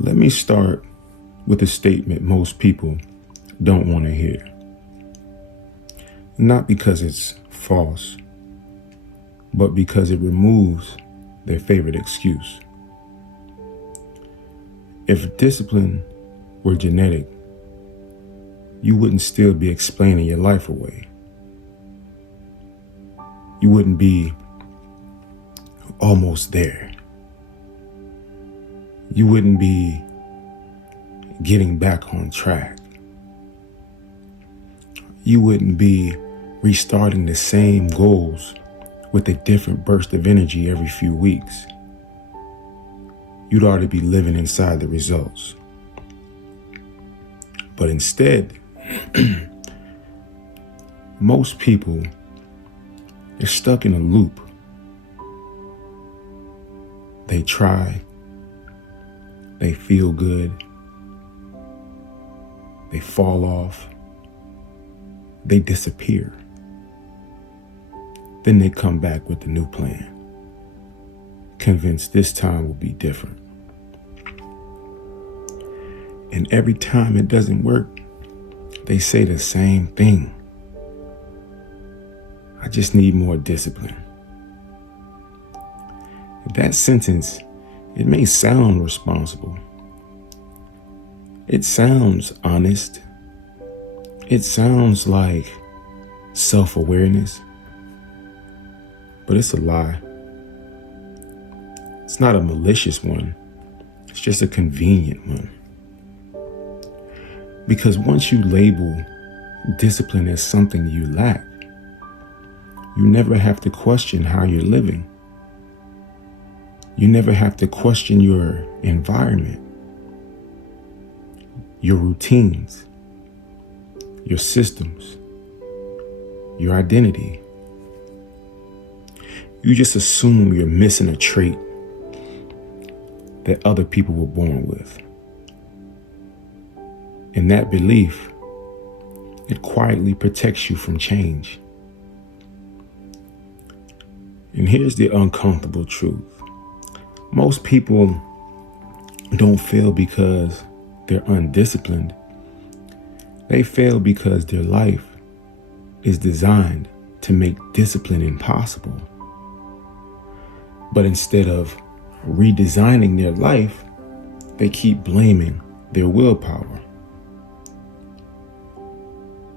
Let me start with a statement most people don't want to hear. Not because it's false, but because it removes their favorite excuse. If discipline were genetic, you wouldn't still be explaining your life away. You wouldn't be almost there. You wouldn't be getting back on track. You wouldn't be restarting the same goals with a different burst of energy every few weeks. You'd already be living inside the results. But instead, most people are stuck in a loop. They try, they feel good, they fall off, they disappear. Then they come back with a new plan, convinced this time will be different. And every time it doesn't work, they say the same thing. I just need more discipline. That sentence, it may sound responsible. It sounds honest. It sounds like self-awareness. But it's a lie. It's not a malicious one. It's just a convenient one. Because once you label discipline as something you lack, you never have to question how you're living. You never have to question your environment, your routines, your systems, your identity. You just assume you're missing a trait that other people were born with. And that belief, it quietly protects you from change. And here's the uncomfortable truth. Most people don't fail because they're undisciplined. They fail because their life is designed to make discipline impossible. But instead of redesigning their life, they keep blaming their willpower.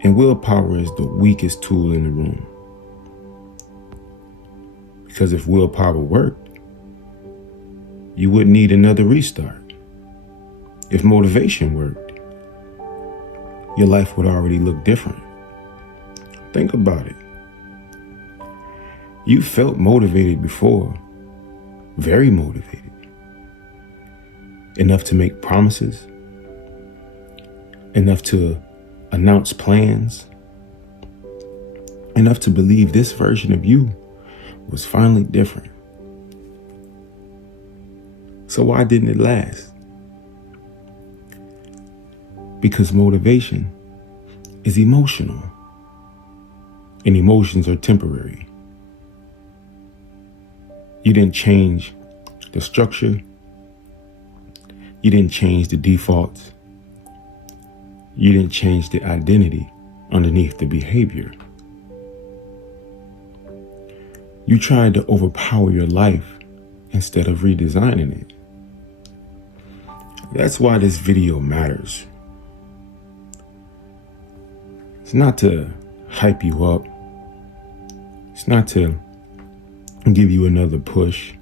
And willpower is the weakest tool in the room. Because if willpower worked, you wouldn't need another restart. If motivation worked, your life would already look different. Think about it. You felt motivated before, very motivated. Enough to make promises, enough to announce plans, enough to believe this version of you was finally different. So why didn't it last? Because motivation is emotional, and emotions are temporary. You didn't change the structure. You didn't change the defaults. You didn't change the identity underneath the behavior. You tried to overpower your life instead of redesigning it. That's why this video matters. It's not to hype you up. It's not to give you another push.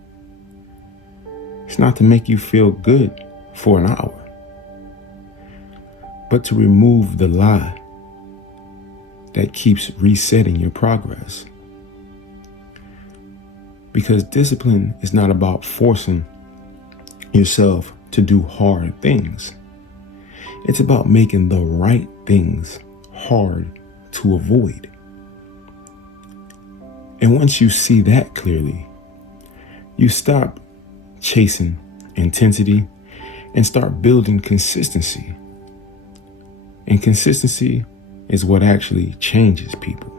It's not to make you feel good for an hour, but to remove the lie that keeps resetting your progress. Because discipline is not about forcing yourself to do hard things. It's about making the right things hard to avoid. And once you see that clearly, you stop chasing intensity and start building consistency. And consistency is what actually changes people.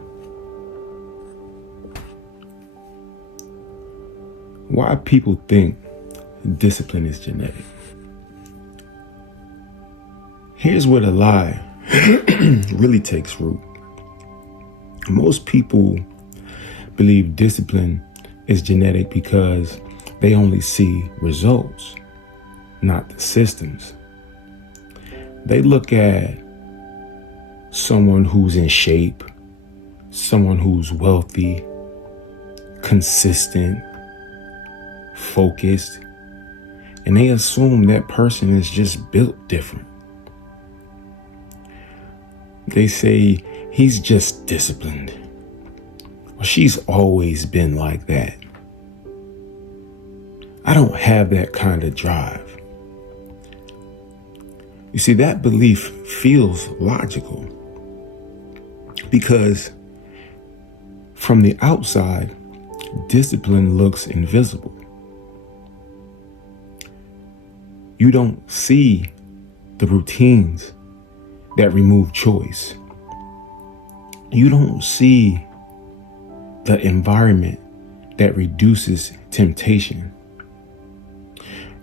Why people think discipline is genetic. Here's where the lie really takes root. Most people believe discipline is genetic because they only see results, not the systems. They look at someone who's in shape, someone who's wealthy, consistent, focused, and they assume that person is just built different. They say he's just disciplined. Well, she's always been like that. I don't have that kind of drive. You see, that belief feels logical because from the outside, discipline looks invisible. You don't see the routines that remove choice. You don't see the environment that reduces temptation.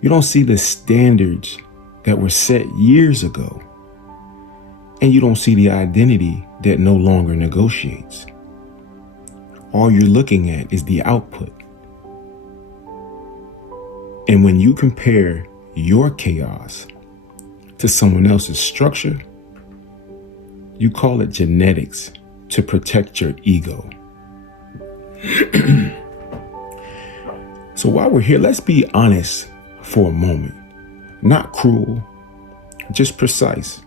You don't see the standards that were set years ago. And you don't see the identity that no longer negotiates. All you're looking at is the output. And when you compare your chaos to someone else's structure, you call it genetics to protect your ego. So while we're here, let's be honest for a moment. Not cruel, just precise.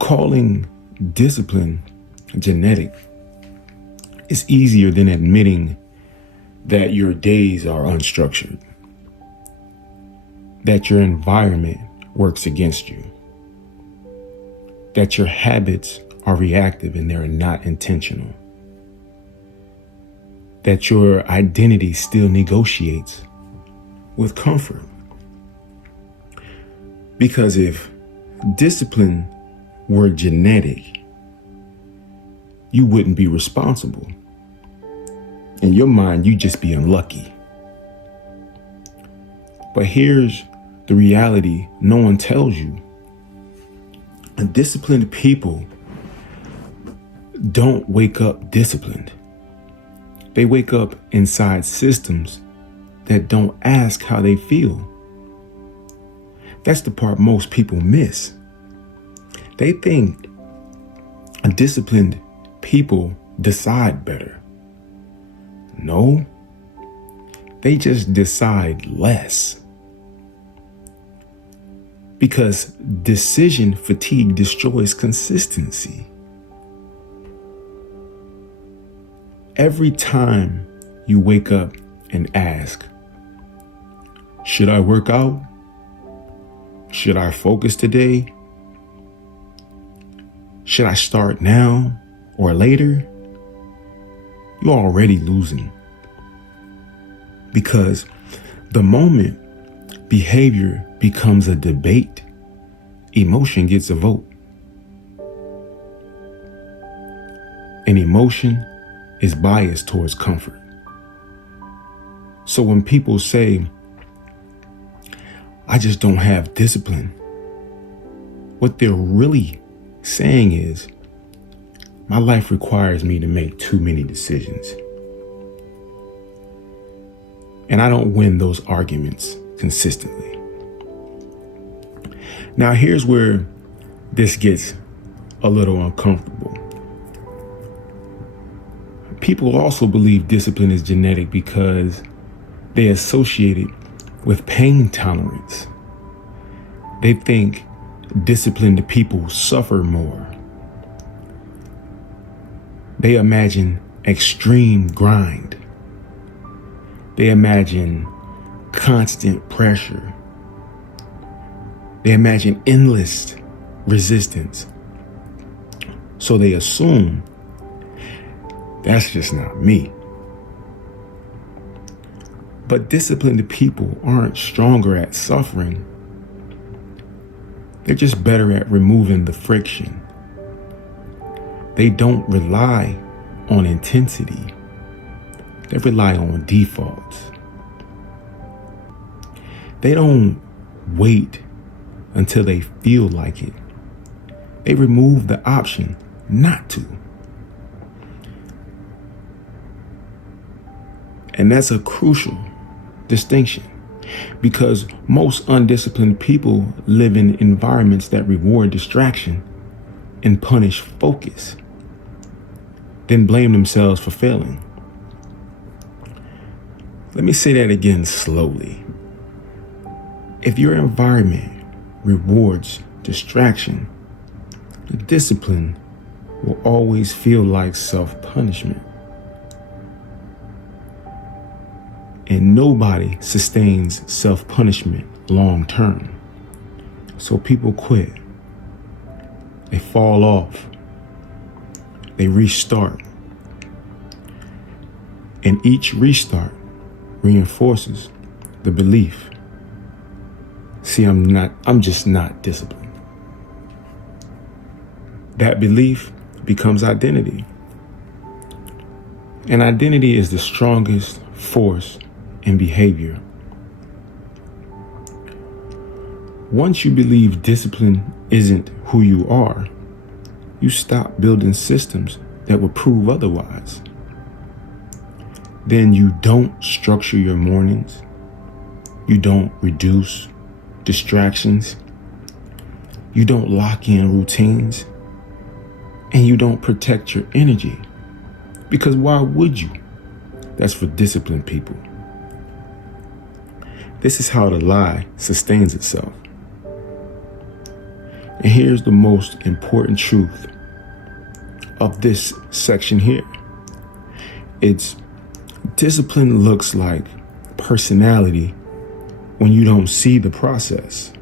Calling discipline genetic is easier than admitting that your days are unstructured, that your environment works against you, that your habits are reactive and they're not intentional, that your identity still negotiates with comfort. Because if discipline were genetic, you wouldn't be responsible. In your mind, you'd just be unlucky. But here's the reality no one tells you. Disciplined people don't wake up disciplined. They wake up inside systems that don't ask how they feel. That's the part most people miss. They think disciplined people decide better. No, they just decide less. Because decision fatigue destroys consistency. Every time you wake up and ask, should I work out? Should I focus today? Should I start now or later? You're already losing. Because the moment behavior becomes a debate, emotion gets a vote. And emotion is biased towards comfort. So when people say, I just don't have discipline, what they're really saying is, my life requires me to make too many decisions. And I don't win those arguments consistently. Now, here's where this gets a little uncomfortable. People also believe discipline is genetic because they associate it with pain tolerance. They think disciplined people suffer more. They imagine extreme grind. They imagine constant pressure. They imagine endless resistance. So they assume that's just not me. But disciplined people aren't stronger at suffering. They're just better at removing the friction. They don't rely on intensity. They rely on defaults. They don't wait until they feel like it. They remove the option not to. And that's a crucial distinction, because most undisciplined people live in environments that reward distraction and punish focus, then blame themselves for failing. Let me say that again slowly. If your environment rewards distraction, discipline will always feel like self-punishment. And nobody sustains self-punishment long term. So people quit. They fall off. They restart. And each restart reinforces the belief, see, I'm just not disciplined. That belief becomes identity. And identity is the strongest force in behavior. Once you believe discipline isn't who you are, you stop building systems that will prove otherwise. Then you don't structure your mornings. You don't reduce distractions. You don't lock in routines. And you don't protect your energy. Because why would you? That's for disciplined people. This is how the lie sustains itself. And here's the most important truth of this section here. It's discipline looks like personality when you don't see the process.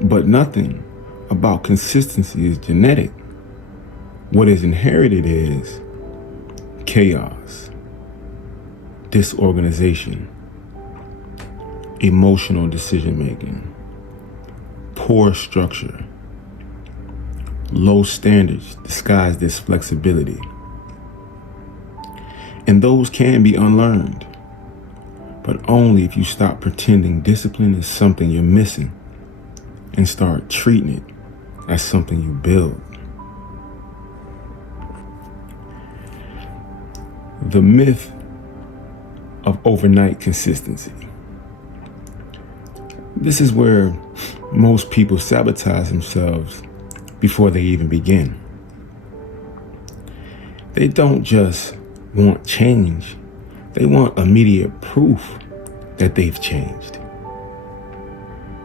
But nothing about consistency is genetic. What is inherited is chaos, disorganization, emotional decision-making, poor structure, low standards disguised as flexibility. And those can be unlearned, but only if you stop pretending discipline is something you're missing and start treating it as something you build. The myth of overnight consistency. This is where most people sabotage themselves before they even begin. They don't just want change, they want immediate proof that they've changed.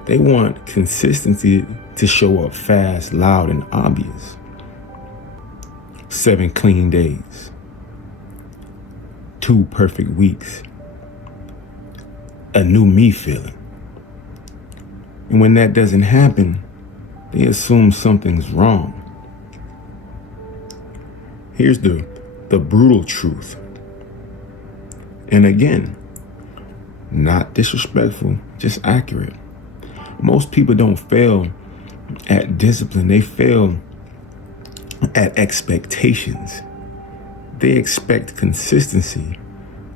They want consistency to show up fast, loud, and obvious. 7 clean days. 2 perfect weeks. A new me feeling. And when that doesn't happen, they assume something's wrong. Here's the brutal truth. And again, not disrespectful, just accurate. Most people don't fail at discipline. They fail at expectations. They expect consistency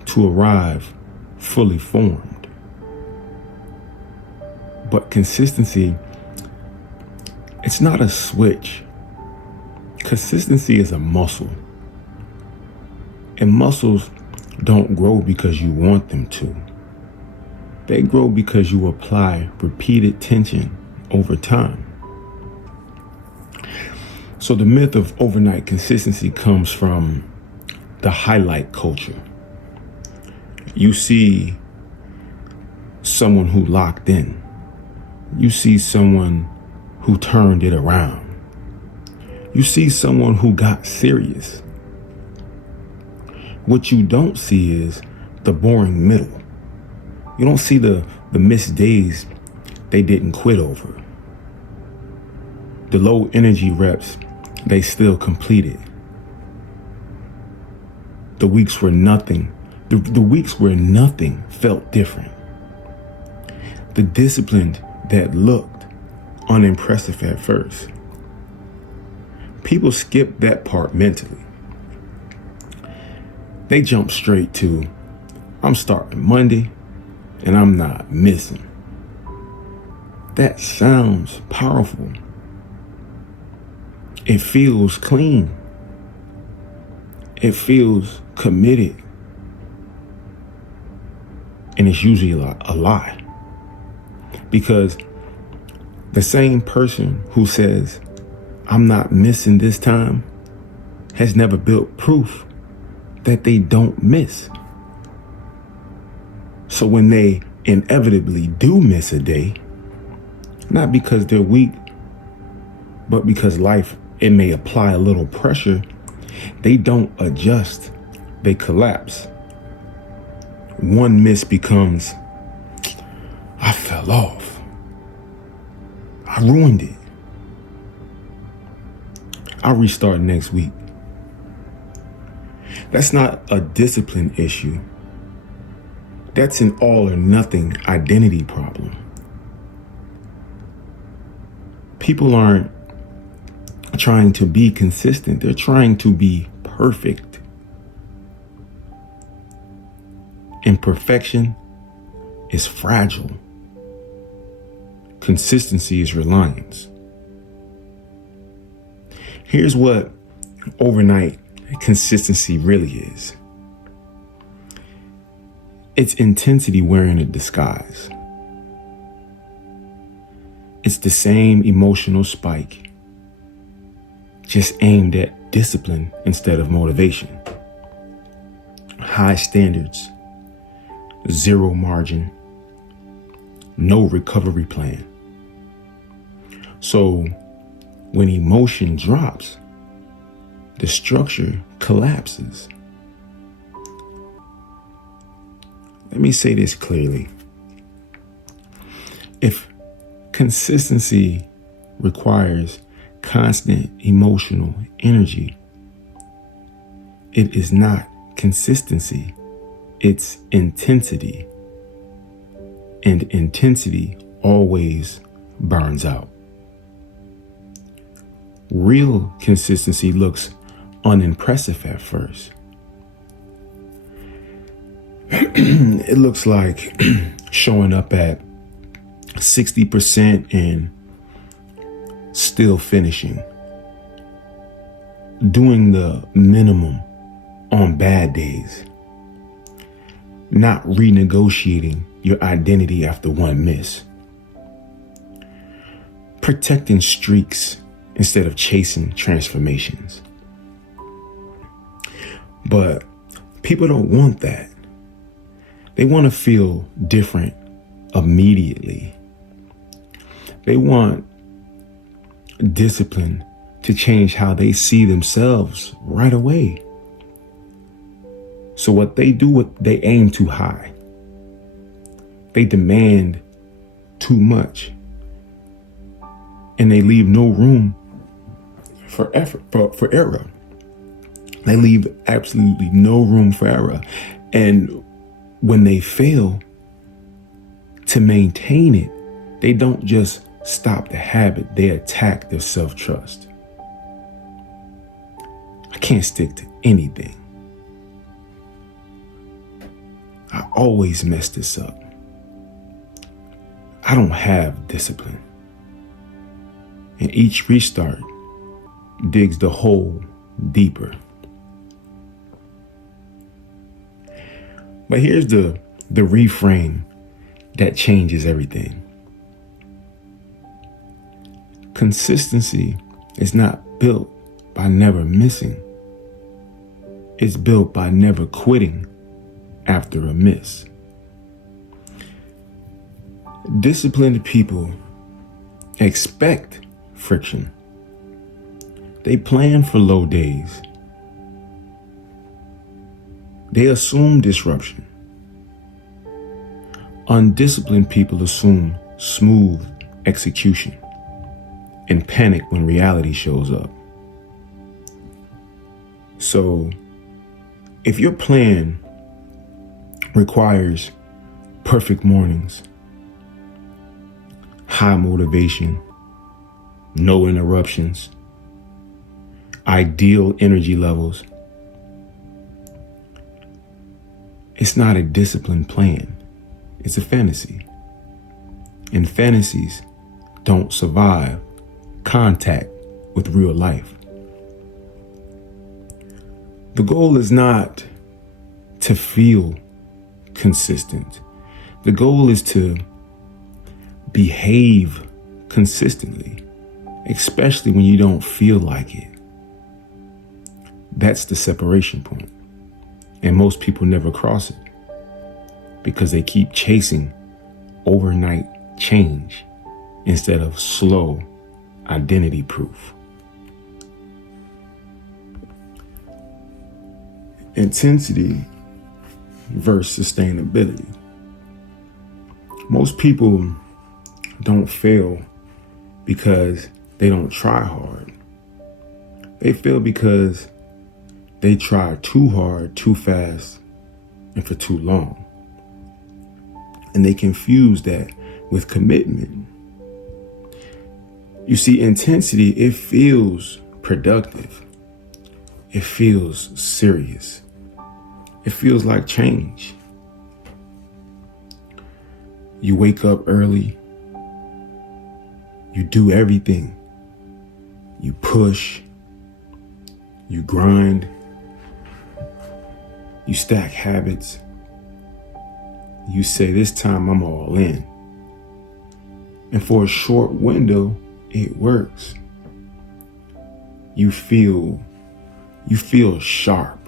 to arrive fully formed. But consistency, it's not a switch. Consistency is a muscle. And muscles don't grow because you want them to. They grow because you apply repeated tension over time. So the myth of overnight consistency comes from the highlight culture. You see someone who locked in. You see someone who turned it around. You see someone who got serious. What you don't see is the boring middle. You don't see the missed days they didn't quit over. The low energy reps they still completed. The weeks where nothing felt different. The disciplined that looked unimpressive at first. People skip that part mentally. They jump straight to, I'm starting Monday, and I'm not missing. That sounds powerful. It feels clean. It feels committed. And it's usually a lie. Because the same person who says, I'm not missing this time, has never built proof that they don't miss. So when they inevitably do miss a day, not because they're weak, but because life, it may apply a little pressure, they don't adjust, they collapse. One miss becomes, I fell off. I ruined it. I'll restart next week. That's not a discipline issue. That's an all or nothing identity problem. People aren't trying to be consistent. They're trying to be perfect. And perfection is fragile. Consistency is reliance. Here's what overnight consistency really is. It's intensity wearing a disguise. It's the same emotional spike, just aimed at discipline instead of motivation. High standards, zero margin, no recovery plan. So when emotion drops, the structure collapses. Let me say this clearly. If consistency requires constant emotional energy, it is not consistency, it's intensity. And intensity always burns out. Real consistency looks unimpressive at first. It looks like showing up at 60% and still finishing. Doing the minimum on bad days. Not renegotiating your identity after one miss. Protecting streaks instead of chasing transformations. But people don't want that. They want to feel different immediately. They want discipline to change how they see themselves right away. So what they do, they aim too high. They demand too much. And they leave no room for effort, for error. They leave absolutely no room for error. And when they fail to maintain it, they don't just stop the habit, they attack their self-trust. I can't stick to anything. I always mess this up. I don't have discipline. And each restart digs the hole deeper. But here's the reframe that changes everything. Consistency is not built by never missing. It's built by never quitting after a miss. Disciplined people expect friction. They plan for low days. They assume disruption. Undisciplined people assume smooth execution and panic when reality shows up. So, if your plan requires perfect mornings, high motivation, no interruptions, ideal energy levels, it's not a disciplined plan. It's a fantasy. And fantasies don't survive contact with real life. The goal is not to feel consistent. The goal is to behave consistently, especially when you don't feel like it. That's the separation point. And most people never cross it because they keep chasing overnight change instead of slow identity proof. Intensity versus sustainability. Most people don't fail because they don't try hard. They fail because they try too hard, too fast, and for too long. And they confuse that with commitment. You see, intensity, it feels productive. It feels serious. It feels like change. You wake up early. You do everything. You push. You grind. You stack habits. You say, this time I'm all in. And for a short window, it works. You feel sharp.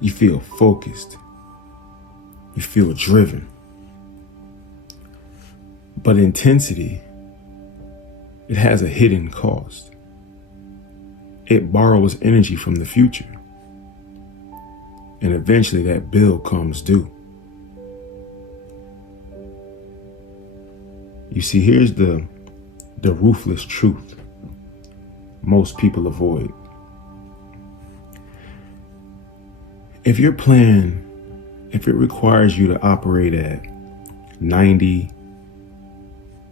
You feel focused. You feel driven. But intensity, it has a hidden cost. It borrows energy from the future. And eventually that bill comes due. You see, here's the ruthless truth most people avoid. If your plan, if it requires you to operate at 90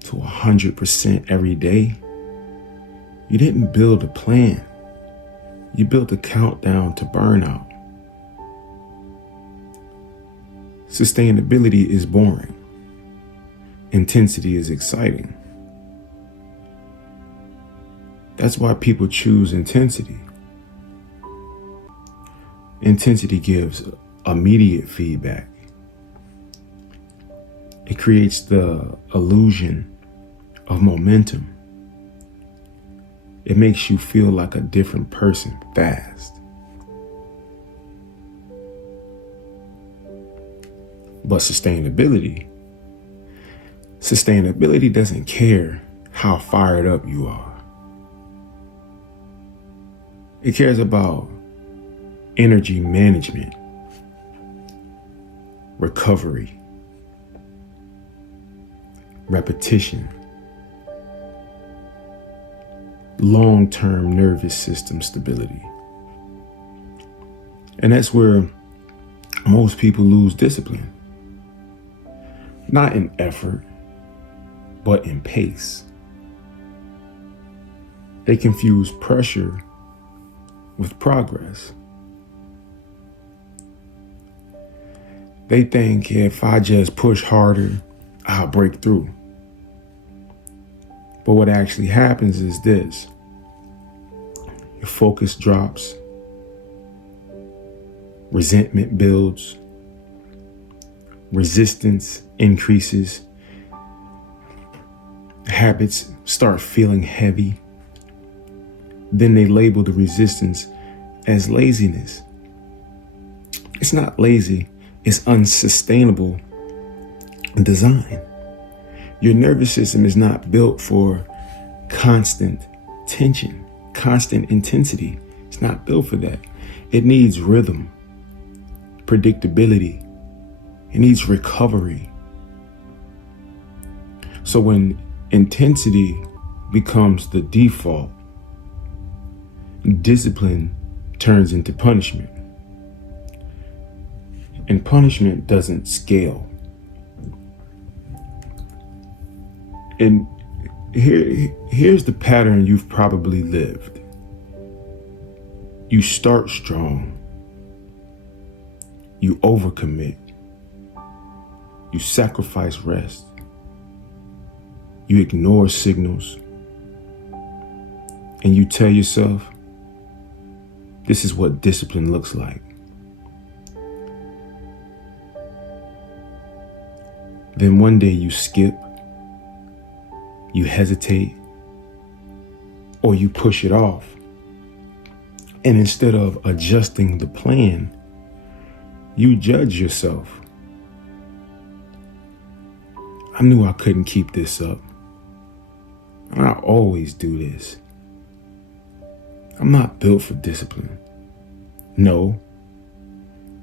to 100% every day, you didn't build a plan. You built a countdown to burnout. Sustainability is boring. Intensity is exciting. That's why people choose intensity. Intensity gives immediate feedback. It creates the illusion of momentum. It makes you feel like a different person fast. But sustainability doesn't care how fired up you are. It cares about energy management, recovery, repetition, long-term nervous system stability. And that's where most people lose discipline. Not in effort, but in pace. They confuse pressure with progress. They think if I just push harder, I'll break through. But what actually happens is this. Your focus drops. Resentment builds. Resistance increases. Habits start feeling heavy. Then they label the resistance as laziness. It's not lazy, it's unsustainable design. Your nervous system is not built for constant tension, constant intensity. It's not built for that. It needs rhythm, predictability. It needs recovery. So when intensity becomes the default, discipline turns into punishment. And punishment doesn't scale. And here's the pattern you've probably lived. You start strong. You overcommit. You sacrifice rest. You ignore signals. And you tell yourself, this is what discipline looks like. Then one day you skip, you hesitate, or you push it off. And instead of adjusting the plan, you judge yourself. I knew I couldn't keep this up. I always do this. I'm not built for discipline. No,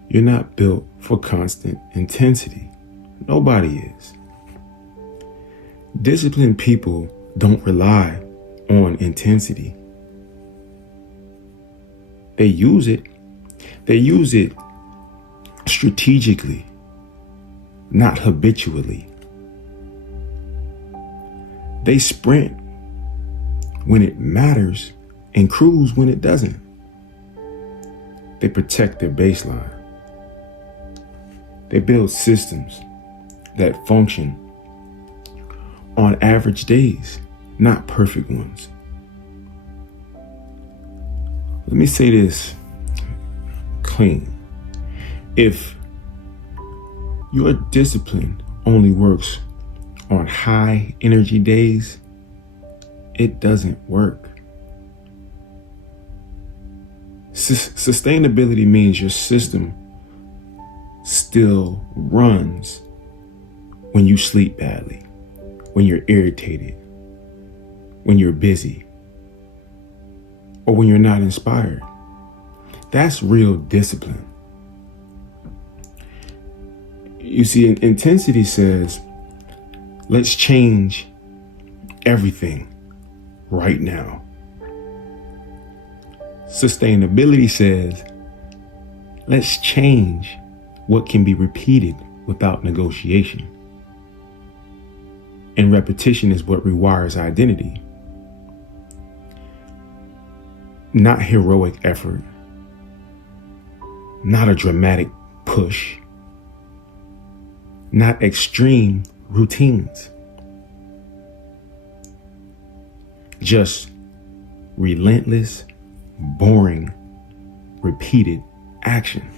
you're not built for constant intensity. Nobody is. Disciplined people don't rely on intensity. They use it. They use it strategically, not habitually. They sprint when it matters and cruise when it doesn't. They protect their baseline. They build systems that function on average days, not perfect ones. Let me say this clean. If your discipline only works on high energy days, it doesn't work. Sustainability means your system still runs when you sleep badly, when you're irritated, when you're busy, or when you're not inspired. That's real discipline. You see, intensity says, let's change everything right now. Sustainability says, let's change what can be repeated without negotiation. And repetition is what rewires identity. Not heroic effort, not a dramatic push, not extreme routines. Just relentless, boring, repeated action.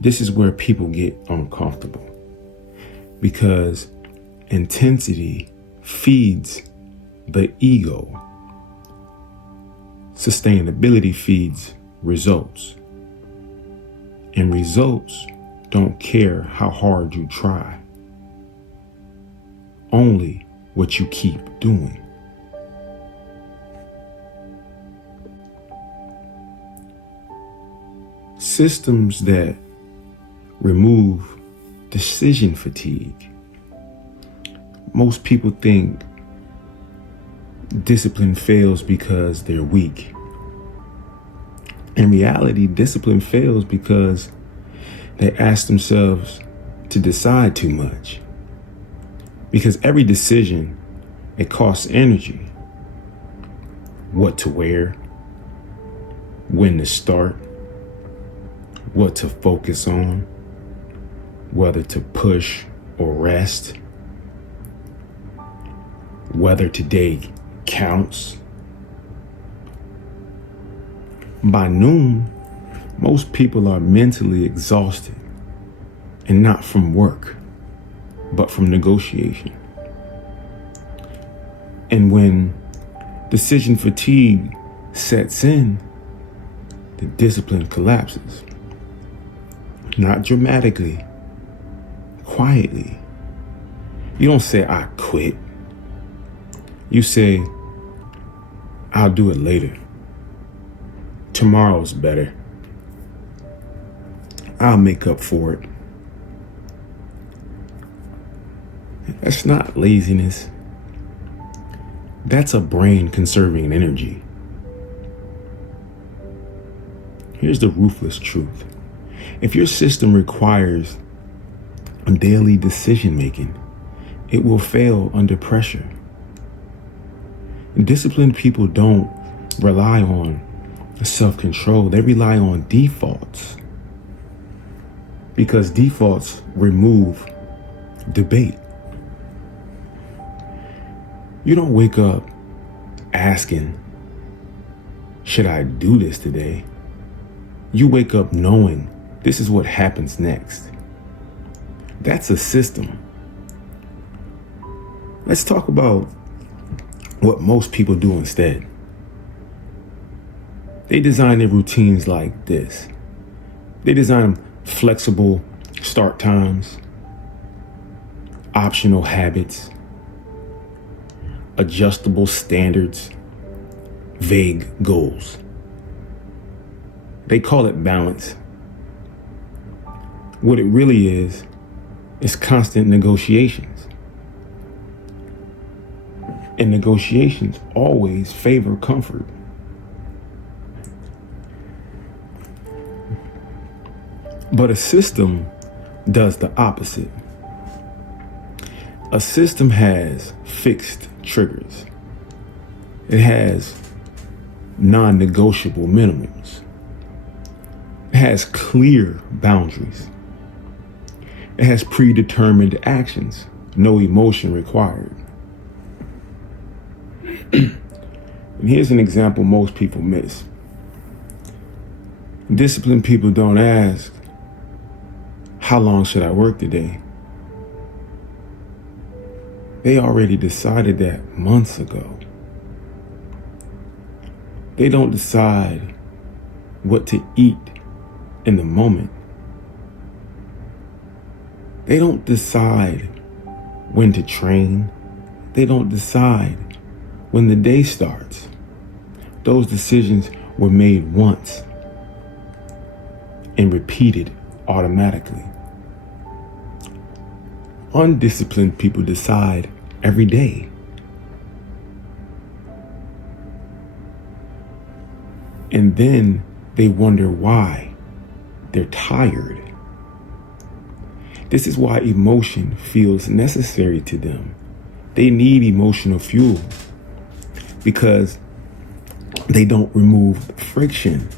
This is where people get uncomfortable because intensity feeds the ego. Sustainability feeds results. And results don't care how hard you try. Only what you keep doing. Systems that remove decision fatigue. Most people think discipline fails because they're weak. In reality, discipline fails because they ask themselves to decide too much. Because every decision, it costs energy. What to wear, when to start, what to focus on, whether to push or rest, whether today counts. By noon, most people are mentally exhausted, and not from work, but from negotiation. And when decision fatigue sets in, the discipline collapses. Not dramatically, quietly. You don't say, I quit. You say, I'll do it later. Tomorrow's better. I'll make up for it. That's not laziness. That's a brain conserving energy. Here's the ruthless truth. If your system requires daily decision making, it will fail under pressure. Disciplined people don't rely on self-control. They rely on defaults. because defaults remove debate. You don't wake up asking, should I do this today? You wake up knowing this is what happens next. That's a system. Let's talk about what most people do instead. They design their routines like this. They design flexible start times, optional habits, adjustable standards, vague goals. They call it balance. What it really is constant negotiations. And negotiations always favor comfort. But a system does the opposite. A system has fixed triggers. It has non-negotiable minimums. It has clear boundaries. It has predetermined actions, no emotion required. And here's an example most people miss. Disciplined people don't ask, how long should I work today? They already decided that months ago. They don't decide what to eat in the moment. They don't decide when to train. They don't decide when the day starts. Those decisions were made once and repeated automatically. Undisciplined people decide every day. And then they wonder why they're tired. This is why emotion feels necessary to them. They need emotional fuel because they don't remove friction.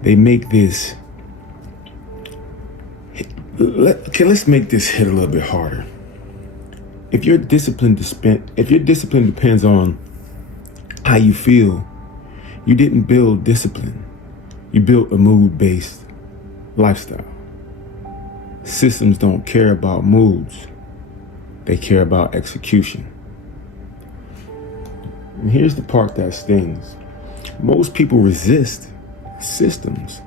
They make this. Let's make this hit a little bit harder. If your discipline depends on how you feel, you didn't build discipline. You built a mood-based lifestyle. Systems don't care about moods. They care about execution. And here's the part that stings. Most people resist systems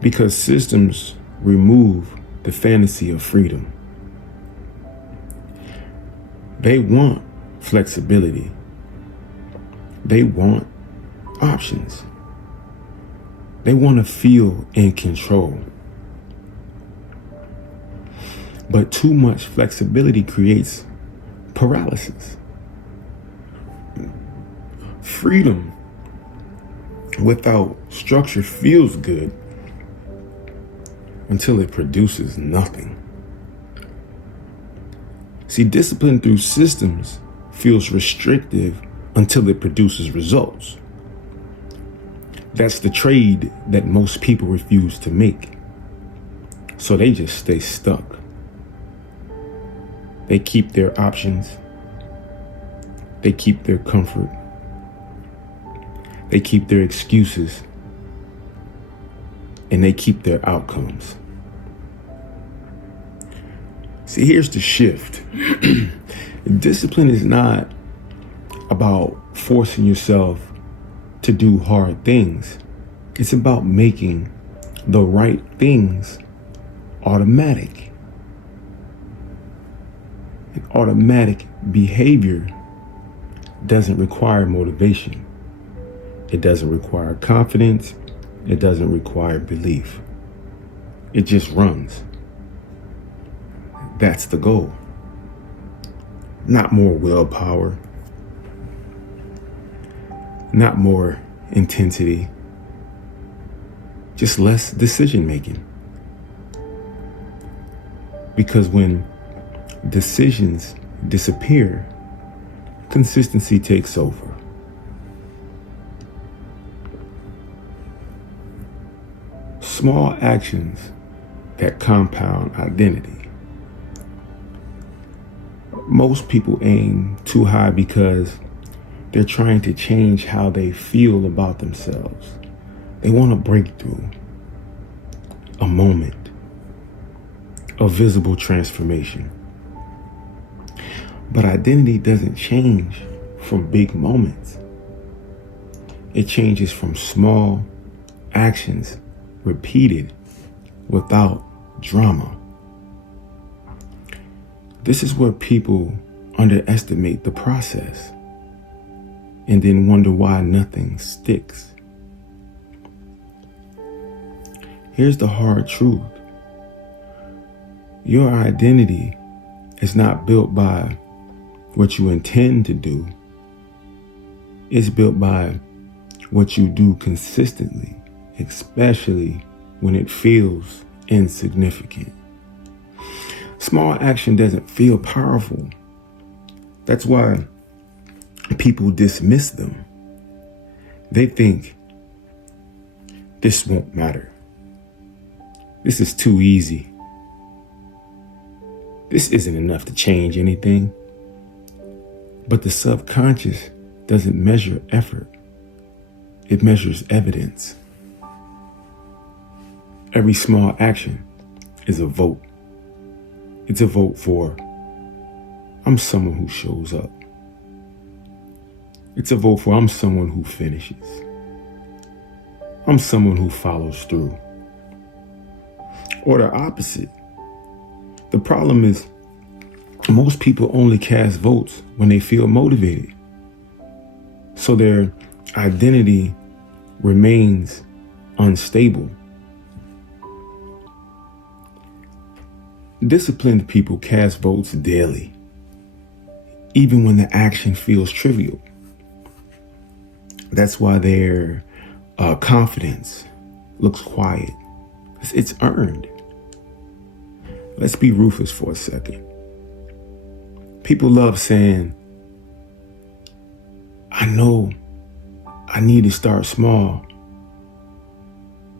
because systems remove the fantasy of freedom. They want flexibility. They want options. They want to feel in control. But too much flexibility creates paralysis. Freedom without structure feels good until it produces nothing. See, discipline through systems feels restrictive until it produces results. That's the trade that most people refuse to make. So they just stay stuck. They keep their options. They keep their comfort. They keep their excuses. And they keep their outcomes. See, here's the shift. Discipline is not about forcing yourself to do hard things. It's about making the right things automatic. And automatic behavior doesn't require motivation. It doesn't require confidence. It doesn't require belief. It just runs. That's the goal. Not more willpower. Not more intensity. Just less decision making. Because when decisions disappear, consistency takes over. small actions that compound identity. Most people aim too high because they're trying to change how they feel about themselves. They want a breakthrough, a moment, a visible transformation. But identity doesn't change from big moments. It changes from small actions repeated without drama. This is where people underestimate the process and then wonder why nothing sticks. Here's the hard truth. Your identity is not built by what you intend to do. It's built by what you do consistently, especially when it feels insignificant. Small action doesn't feel powerful. That's why people dismiss them. They think, this won't matter. This is too easy. This isn't enough to change anything. But the subconscious doesn't measure effort. It measures evidence. Every small action is a vote. It's a vote for, I'm someone who shows up. It's a vote for, I'm someone who finishes. I'm someone who follows through. Or the opposite. The problem is, most people only cast votes when they feel motivated. So their identity remains unstable. Disciplined people cast votes daily, even when the action feels trivial. That's why their confidence looks quiet. It's earned. Let's be ruthless for a second. People love saying, I know I need to start small,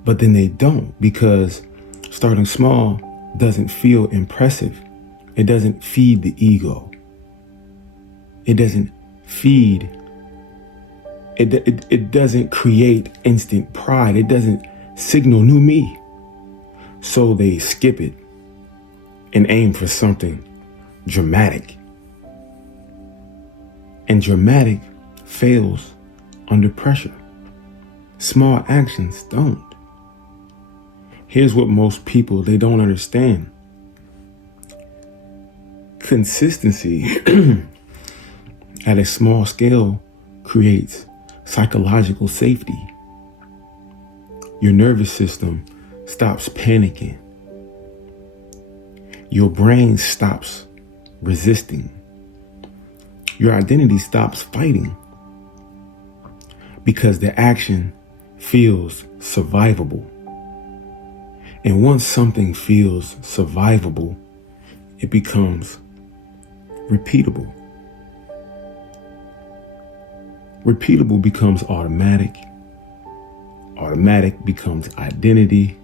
but then they don't, because starting small doesn't feel impressive. It doesn't feed the ego. It doesn't feed. It doesn't create instant pride. It doesn't signal new me. So they skip it and aim for something dramatic. And dramatic fails under pressure. Small actions don't. Here's what most people, they don't understand. Consistency at a small scale creates psychological safety. Your nervous system stops panicking. Your brain stops resisting. Your identity stops fighting because the action feels survivable. And once something feels survivable, it becomes repeatable. Repeatable becomes automatic. Automatic becomes identity.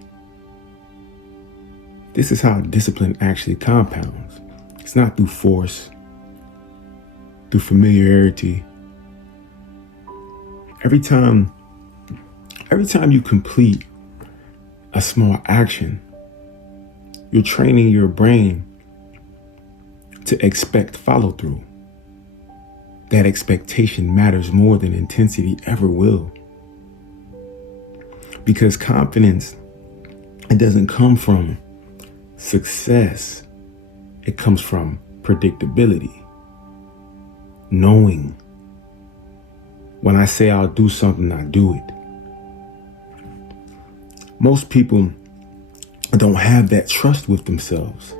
This is how discipline actually compounds. It's not through force, through familiarity. Every time you complete a small action, you're training your brain to expect follow-through. That expectation matters more than intensity ever will. Because confidence, it doesn't come from success. It comes from predictability. Knowing when I say I'll do something, I do it. Most people don't have that trust with themselves.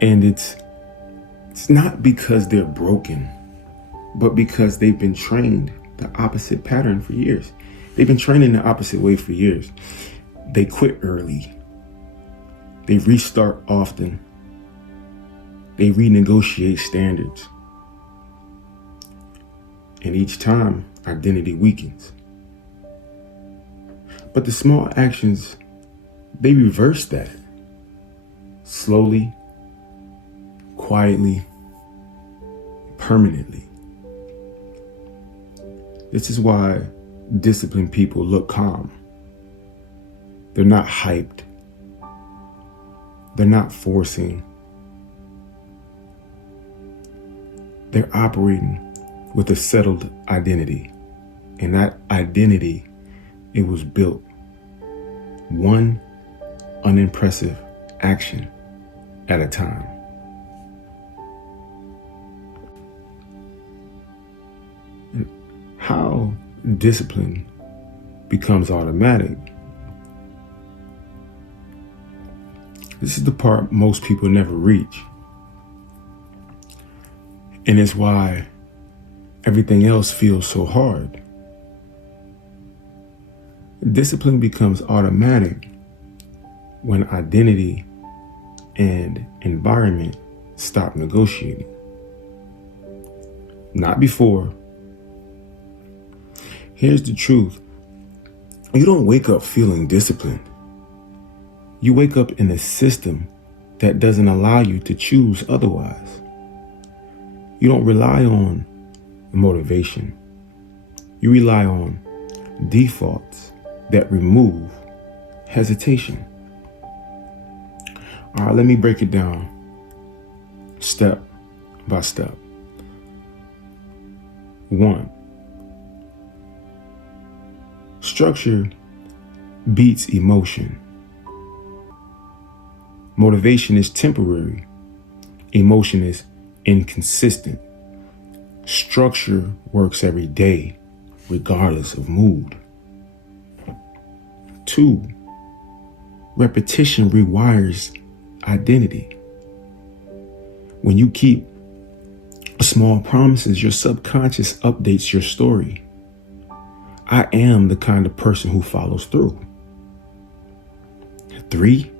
And it's not because they're broken, but because they've been trained the opposite pattern for years. They've been trained in the opposite way for years. They quit early. They restart often. They renegotiate standards. And each time, identity weakens. But the small actions, they reverse that. Slowly, quietly, permanently. This is why disciplined people look calm. They're not hyped. They're not forcing. They're operating with a settled identity. And that identity, it was built one unimpressive action at a time. And how discipline becomes automatic. This is the part most people never reach. And it's why everything else feels so hard. Discipline becomes automatic when identity and environment stop negotiating. Not before. Here's the truth. You don't wake up feeling disciplined. You wake up in a system that doesn't allow you to choose otherwise. You don't rely on motivation. You rely on defaults that remove hesitation. All right, let me break it down step by step. 1. Structure beats emotion. Motivation is temporary. Emotion is inconsistent. Structure works every day, regardless of mood. 2. Repetition rewires identity. When you keep small promises, your subconscious updates your story. I am the kind of person who follows through. 3.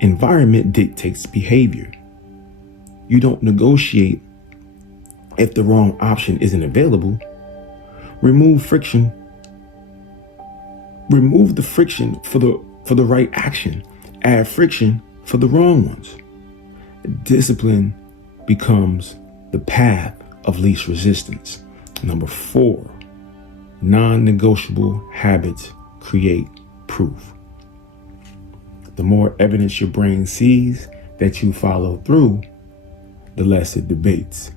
Environment dictates behavior. You don't negotiate if the wrong option isn't available. Remove friction. Remove the friction for the right action. Add friction for the wrong ones. Discipline becomes the path of least resistance. 4, non-negotiable habits create proof. The more evidence your brain sees that you follow through, the less it debates.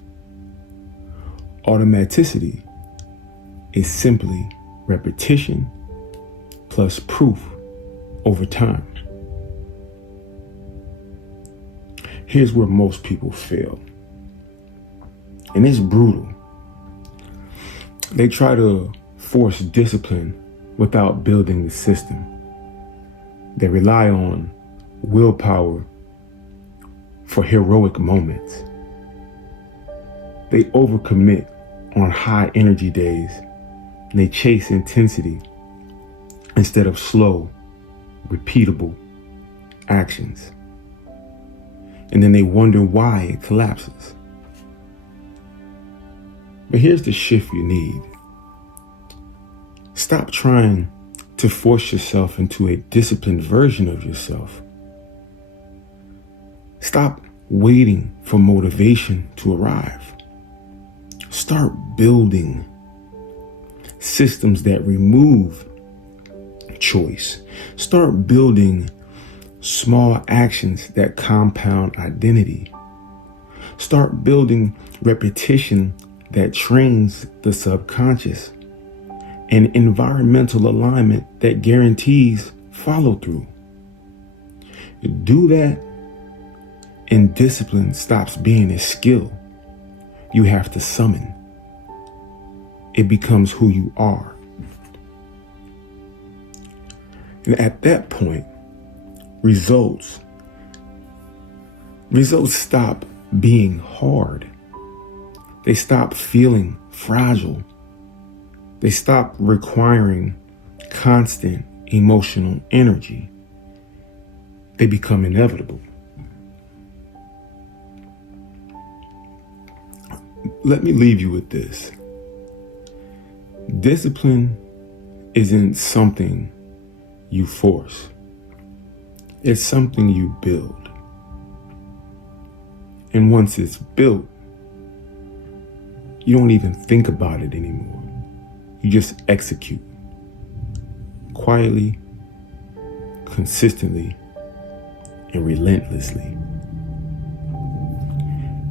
Automaticity is simply repetition plus proof over time. Here's where most people fail. And it's brutal. They try to force discipline without building the system. They rely on willpower for heroic moments. They overcommit on high energy days. And they chase intensity instead of slow, repeatable actions. And then they wonder why it collapses. But here's the shift you need. Stop trying to force yourself into a disciplined version of yourself. Stop waiting for motivation to arrive. Start building systems that remove choice. Start building small actions that compound identity. Start building repetition that trains the subconscious, and environmental alignment that guarantees follow through. Do that, and discipline stops being a skill you have to summon. It becomes who you are. And at that point, results stop being hard. They stop feeling fragile. They stop requiring constant emotional energy. They become inevitable. Let me leave you with this. Discipline isn't something you force. It's something you build. And once it's built, you don't even think about it anymore. You just execute quietly, consistently, and relentlessly.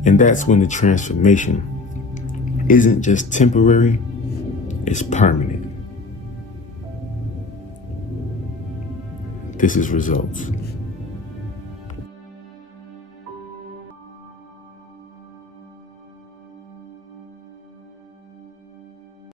And that's when the transformation isn't just temporary, it's permanent. This is Results.